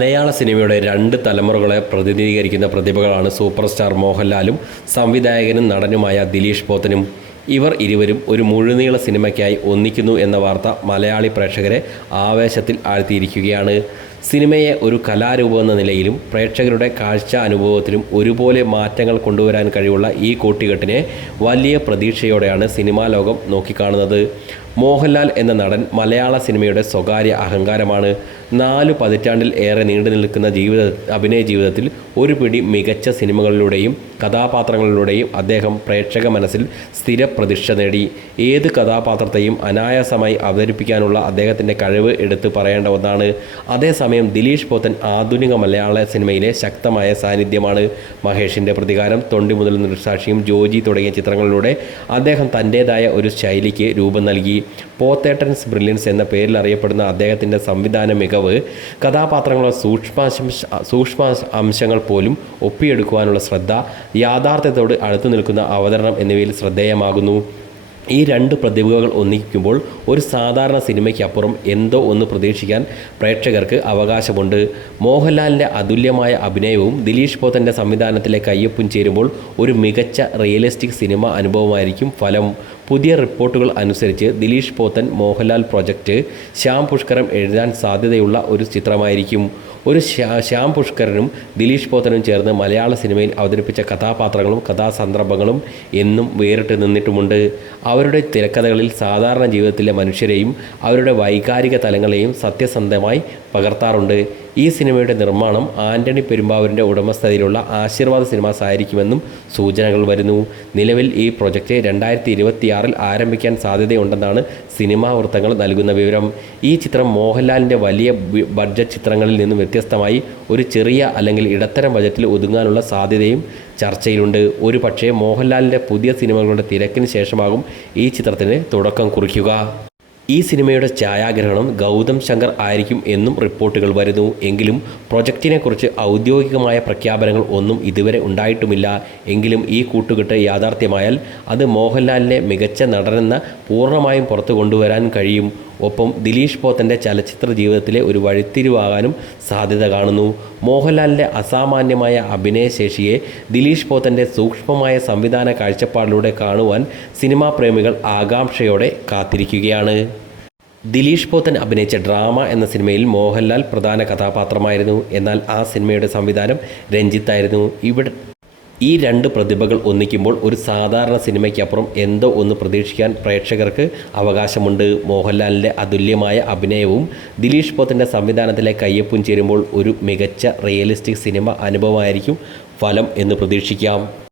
മലയാള സിനിമയുടെ രണ്ട് തലമുറകളെ പ്രതിനിധീകരിക്കുന്ന പ്രതിഭകളാണ് സൂപ്പർ സ്റ്റാർ മോഹൻലാലും സംവിധായകനും നടനുമായ ദിലീഷ് പോത്തനും. ഇവർ ഇരുവരും ഒരു മുഴുനീള സിനിമയ്ക്കായി ഒന്നിക്കുന്നു എന്ന വാർത്ത മലയാളി പ്രേക്ഷകരെ ആവേശത്തിൽ ആഴ്ത്തിയിരിക്കുകയാണ്. സിനിമയെ ഒരു കലാരൂപം എന്ന നിലയിലും പ്രേക്ഷകരുടെ കാഴ്ച അനുഭവത്തിലും ഒരുപോലെ മാറ്റങ്ങൾ കൊണ്ടുവരാൻ കഴിവുള്ള ഈ കൂട്ടുകെട്ടിനെ വലിയ പ്രതീക്ഷയോടെയാണ് സിനിമാ ലോകം നോക്കിക്കാണുന്നത്. മോഹൻലാൽ എന്ന നടൻ മലയാള സിനിമയുടെ സ്വകാര്യ അഹങ്കാരമാണ്. നാലു പതിറ്റാണ്ടിൽ ഏറെ നീണ്ടു നിൽക്കുന്ന ജീവിത അഭിനയ ജീവിതത്തിൽ ഒരു പിടി മികച്ച സിനിമകളിലൂടെയും കഥാപാത്രങ്ങളിലൂടെയും അദ്ദേഹം പ്രേക്ഷക മനസ്സിൽ സ്ഥിരപ്രതിഷ്ഠ നേടി. ഏത് കഥാപാത്രത്തെയും അനായാസമായി അവതരിപ്പിക്കാനുള്ള അദ്ദേഹത്തിന്റെ കഴിവ് എടുത്തു പറയേണ്ട ഒന്നാണ്. അതേസമയം ദിലീഷ് പോത്തൻ ആധുനിക മലയാള സിനിമയിലെ ശക്തമായ സാന്നിധ്യമാണ്. മഹേഷിന്റെ പ്രതികാരം തൊണ്ടി മുതൽ നിർസാക്ഷിയും ജോജി തുടങ്ങിയ ചിത്രങ്ങളിലൂടെ അദ്ദേഹം തന്റേതായ ഒരു ശൈലിക്ക് രൂപം നൽകി. പോത്തേട്ടൻസ് ബ്രില്യൻസ് എന്ന പേരിൽ അറിയപ്പെടുന്ന അദ്ദേഹത്തിന്റെ സംവിധാന മികവ് കഥാപാത്രങ്ങളുടെ സൂക്ഷ്മാംശ സൂക്ഷ്മ അംശങ്ങൾ പോലും ഒപ്പിയെടുക്കുവാനുള്ള ശ്രദ്ധ യാഥാർത്ഥ്യത്തോട് അടുത്തു നിൽക്കുന്ന അവതരണം എന്നിവയിൽ ശ്രദ്ധേയമാകുന്നു. ഈ രണ്ട് പ്രതിഭകൾ ഒന്നിക്കുമ്പോൾ ഒരു സാധാരണ സിനിമയ്ക്കപ്പുറം എന്തോ ഒന്ന് പ്രതീക്ഷിക്കാൻ പ്രേക്ഷകർക്ക് അവകാശമുണ്ട്. മോഹൻലാലിന്റെ അതുല്യമായ അഭിനയവും ദിലീഷ് പോത്തന്റെ സംവിധാനത്തിലെ കയ്യൊപ്പും ചേരുമ്പോൾ ഒരു മികച്ച റിയലിസ്റ്റിക് സിനിമ അനുഭവമായിരിക്കും ഫലം. പുതിയ റിപ്പോർട്ടുകൾ അനുസരിച്ച് ദിലീഷ് പോത്തൻ മോഹൻലാൽ പ്രൊജക്റ്റ് ശ്യാം പുഷ്കരം എഴുതാൻ സാധ്യതയുള്ള ഒരു ചിത്രമായിരിക്കും. ഒരു ശ്യാ- പുഷ്കരനും ദിലീഷ് പോത്തനും ചേർന്ന് മലയാള സിനിമയിൽ അവതരിപ്പിച്ച കഥാപാത്രങ്ങളും കഥാസന്ദർഭങ്ങളും എന്നും വേറിട്ട് നിന്നിട്ടുമുണ്ട്. അവരുടെ തിരക്കഥകളിൽ സാധാരണ ജീവിതത്തിലെ മനുഷ്യരെയും അവരുടെ വൈകാരിക തലങ്ങളെയും സത്യസന്ധമായി പകർത്താറുണ്ട്. ഈ സിനിമയുടെ നിർമ്മാണം ആന്റണി പെരുമ്പാവൂരിന്റെ ഉടമസ്ഥതയിലുള്ള ആശീർവാദ സിനിമാസ് ആയിരിക്കുമെന്നും സൂചനകൾ വരുന്നു. നിലവിൽ ഈ പ്രൊജക്റ്റ് രണ്ടായിരത്തി ഇരുപത്തിയാറിൽ ആരംഭിക്കാൻ സാധ്യതയുണ്ടെന്നാണ് സിനിമാ വൃത്തങ്ങൾ നൽകുന്ന വിവരം. ഈ ചിത്രം മോഹൻലാലിന്റെ വലിയ ബഡ്ജറ്റ് ചിത്രങ്ങളിൽ നിന്നും വ്യത്യസ്തമായി ഒരു ചെറിയ അല്ലെങ്കിൽ ഇടത്തരം ബജറ്റിൽ ഒതുങ്ങാനുള്ള സാധ്യതയും ചർച്ചയിലുണ്ട്. ഒരു പക്ഷേ മോഹൻലാലിന്റെ പുതിയ സിനിമകളുടെ തിരക്കിന് ശേഷമാകും ഈ ചിത്രത്തിന് തുടക്കം കുറിക്കുക. ഈ സിനിമയുടെ ഛായാഗ്രഹണം ഗൗതം ശങ്കർ ആയിരിക്കും എന്നും റിപ്പോർട്ടുകൾ വരുന്നു. എങ്കിലും പ്രൊജക്റ്റിനെക്കുറിച്ച് ഔദ്യോഗികമായ പ്രഖ്യാപനങ്ങൾ ഒന്നും ഇതുവരെ ഉണ്ടായിട്ടുമില്ല. എങ്കിലും ഈ കൂട്ടുകെട്ട് യാഥാർത്ഥ്യമായാൽ അത് മോഹൻലാലിനെ മികച്ച നടനെന്ന പൂർണമായും പുറത്തു കൊണ്ടുവരാൻ കഴിയും. ഒപ്പം ദിലീഷ് പോത്തന്റെ ചലച്ചിത്ര ജീവിതത്തിലെ ഒരു വഴിത്തിരിവാകാനും സാധ്യത കാണുന്നു. മോഹൻലാലിന്റെ അസാമാന്യമായ അഭിനയശേഷിയെ ദിലീഷ് പോത്തന്റെ സൂക്ഷ്മമായ സംവിധാന കാഴ്ചപ്പാടിലൂടെ കാണുവാൻ സിനിമാ പ്രേമികൾ ആകാംക്ഷയോടെ കാത്തിരിക്കുകയാണ്. ദിലീഷ് പോത്തൻ അഭിനയിച്ച ഡ്രാമ എന്ന സിനിമയിൽ മോഹൻലാൽ പ്രധാന കഥാപാത്രമായിരുന്നു. എന്നാൽ ആ സിനിമയുടെ സംവിധാനം രഞ്ജിത്തായിരുന്നു. ഇവിടെ ഈ രണ്ട് പ്രതിഭകൾ ഒന്നിക്കുമ്പോൾ ഒരു സാധാരണ സിനിമയ്ക്കപ്പുറം എന്തോ ഒന്ന് പ്രതീക്ഷിക്കാൻ പ്രേക്ഷകർക്ക് അവകാശമുണ്ട്. മോഹൻലാലിന്റെ അതുല്യമായ അഭിനയവും ദിലീഷ് പോത്തിന്റെ സംവിധാനത്തിലെ കയ്യൊപ്പും ചേരുമ്പോൾ ഒരു മികച്ച റിയലിസ്റ്റിക് സിനിമ അനുഭവമായിരിക്കും ഫലം എന്ന് പ്രതീക്ഷിക്കാം.